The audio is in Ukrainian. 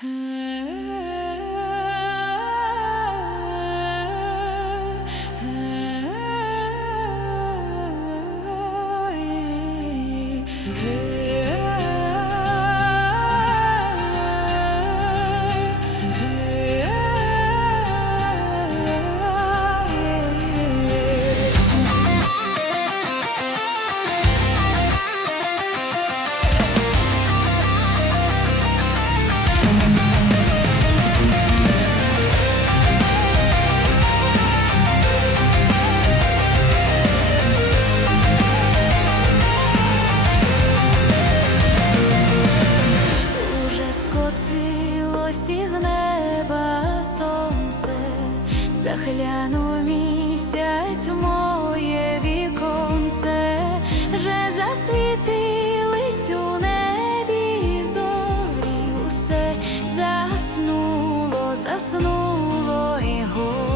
Hey неба сонце, захляну місяць моє віконце, вже засвітились у небі зорі, усе заснуло, заснуло і го.